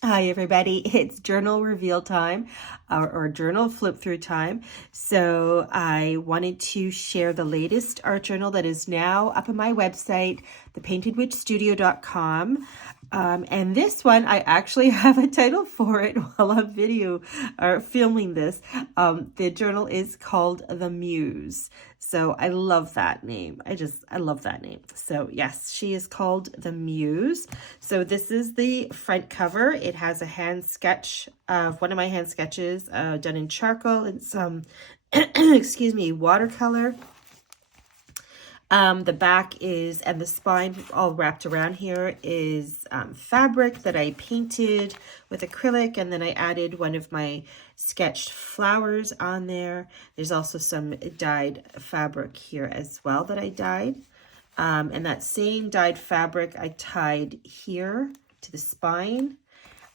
Hi everybody, it's journal reveal time or journal flip through time. So I wanted to share the latest art journal that is now up on my website, thepaintedwitchstudio.com. And this one, I actually have a title for it while I'm video or filming this. The journal is called The Muse. So I love that name. I love that name. So yes, she is called The Muse. So this is the front cover. It has a hand sketch of one of my hand sketches done in charcoal and some, excuse me, watercolor. The back is, and the spine all wrapped around here is fabric that I painted with acrylic, and then I added one of my sketched flowers on there. There's also some dyed fabric here as well that I dyed. And that same dyed fabric I tied here to the spine,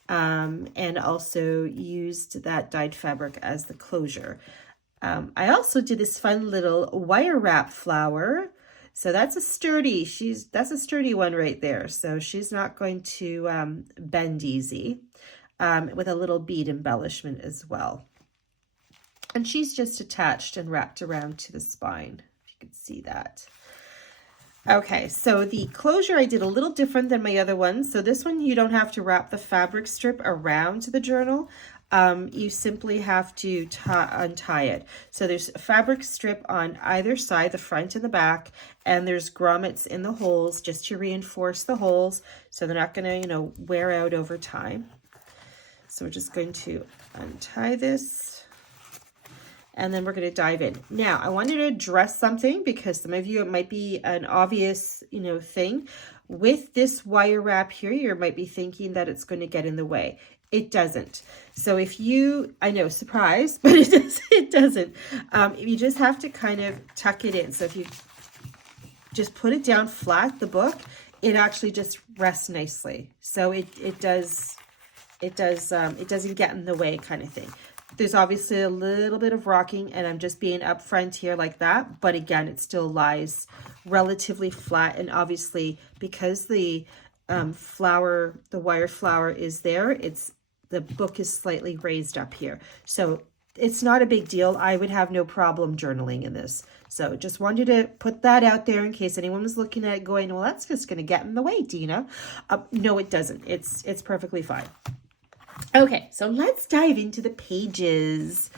and also used that dyed fabric as the closure. I also did this fun little wire wrap flower. So that's a sturdy, that's a sturdy one right there. So she's not going to bend easy, with a little bead embellishment as well. And she's just attached and wrapped around to the spine, if you can see that. Okay, so the closure I did a little different than my other ones. So this one, you don't have to wrap the fabric strip around the journal. You simply have to untie it. So there's a fabric strip on either side, the front and the back, and there's grommets in the holes just to reinforce the holes so they're not going to, wear out over time. So we're just going to untie this, and then we're going to dive in. Now, I wanted to address something because some of you, it might be an obvious, thing. With this wire wrap here, you might be thinking that it's going to get in the way. It doesn't. So if you, I know, surprise, but it doesn't. You just have to kind of tuck it in. So if you just put it down flat, the book, it actually just rests nicely. So it doesn't get in the way kind of thing. There's obviously a little bit of rocking, and I'm just being upfront here like that. But again, it still lies relatively flat. And obviously, because the wire flower is there, the book is slightly raised up here. So it's not a big deal. I would have no problem journaling in this. So just wanted to put that out there in case anyone was looking at it going, well, that's just going to get in the way, Dina. No, it doesn't. It's perfectly fine. Okay, so let's dive into the pages.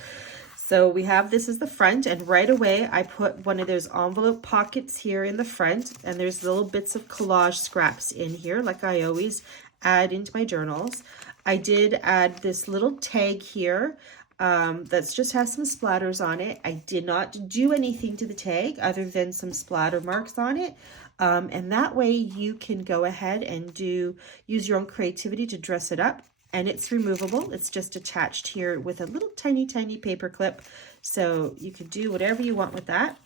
So we have, this is the front, and right away I put one of those envelope pockets here in the front, and there's little bits of collage scraps in here, like I always add into my journals. I did add this little tag here that just has some splatters on it. I did not do anything to the tag other than some splatter marks on it. And that way you can go ahead and use your own creativity to dress it up. And it's removable. It's just attached here with a little tiny paper clip. So you can do whatever you want with that.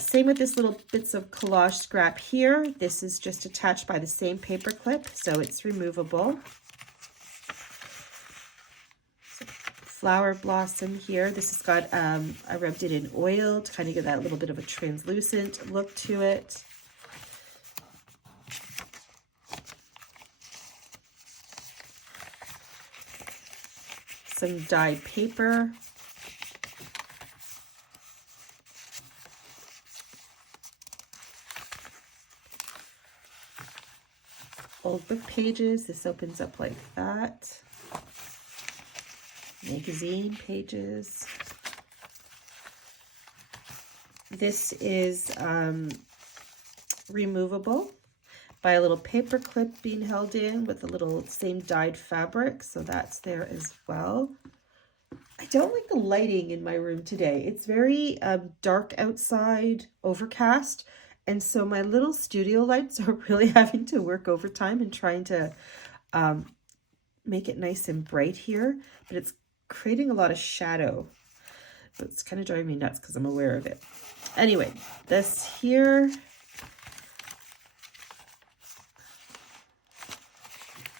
Same with this little bits of collage scrap here. This is just attached by the same paper clip, so it's removable. Flower blossom here. This has got, I rubbed it in oil to kind of give that little bit of a translucent look to it. Some dyed paper. Old book pages. This opens up like that. Magazine pages. This is removable by a little paper clip being held in with a little same dyed fabric, so that's there as well. I don't like the lighting in my room today. It's very dark outside, overcast, and so my little studio lights are really having to work overtime and trying to make it nice and bright here, but it's creating a lot of shadow. But it's kind of driving me nuts because I'm aware of it. Anyway, this here,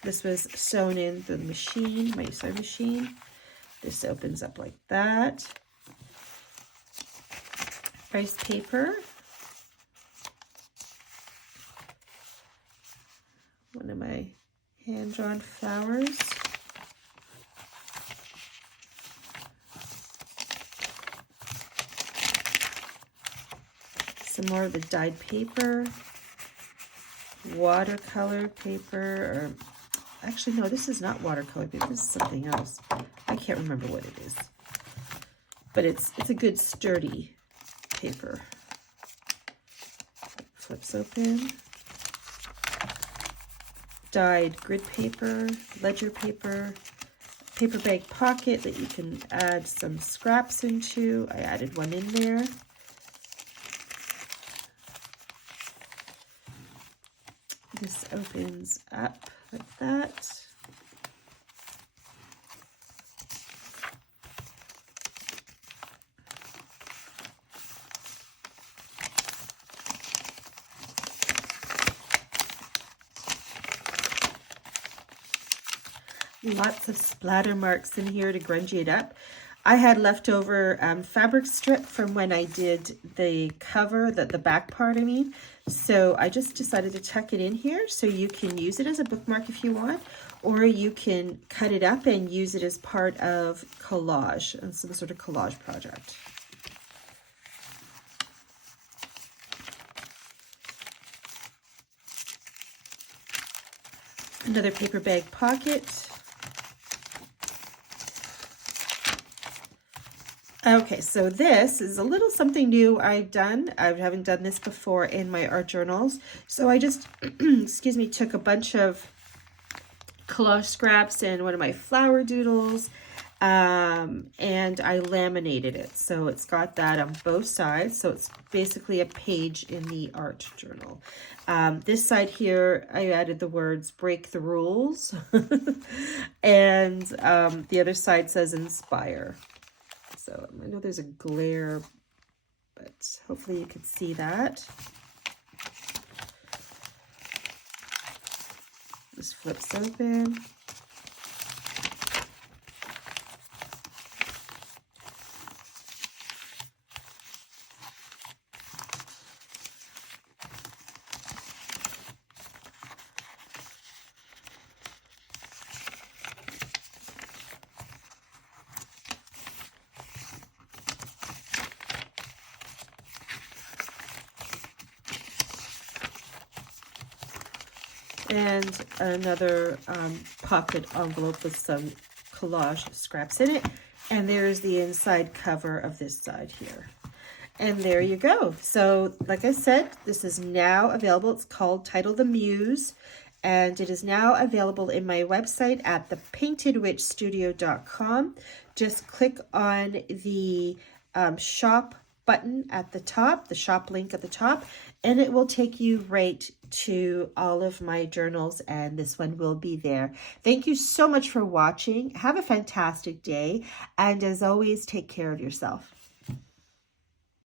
this was sewn in the machine, my sewing machine. This opens up like that. Rice paper. One of my hand-drawn flowers. Some more of the dyed paper, watercolor paper, or actually no, this is not watercolor paper, this is something else. I can't remember what it is. But it's a good sturdy paper. Flips open. Dyed grid paper, ledger paper, paper bag pocket that you can add some scraps into. I added one in there. This opens up like that. Lots of splatter marks in here to grungy it up. I had leftover fabric strip from when I did the cover, the back part, I mean. So I just decided to tuck it in here so you can use it as a bookmark if you want, or you can cut it up and use it as part of collage, some sort of collage project. Another paper bag pocket. Okay, so this is a little something new I've done. I haven't done this before in my art journals. So I just, excuse me, took a bunch of collage scraps and one of my flower doodles, and I laminated it. So it's got that on both sides. So it's basically a page in the art journal. This side here, I added the words "break the rules," and the other side says "inspire." So I know there's a glare, but hopefully you can see that. This flips open. And another pocket envelope with some collage scraps in it. And there's the inside cover of this side here. And there you go. So like I said, this is now available. It's called Title the Muse. And it is now available in my website at thepaintedwitchstudio.com. Just click on the shop button at the top, the shop link at the top, and it will take you right to all of my journals, and this one will be there. Thank you so much for watching. Have a fantastic day, and as always, take care of yourself.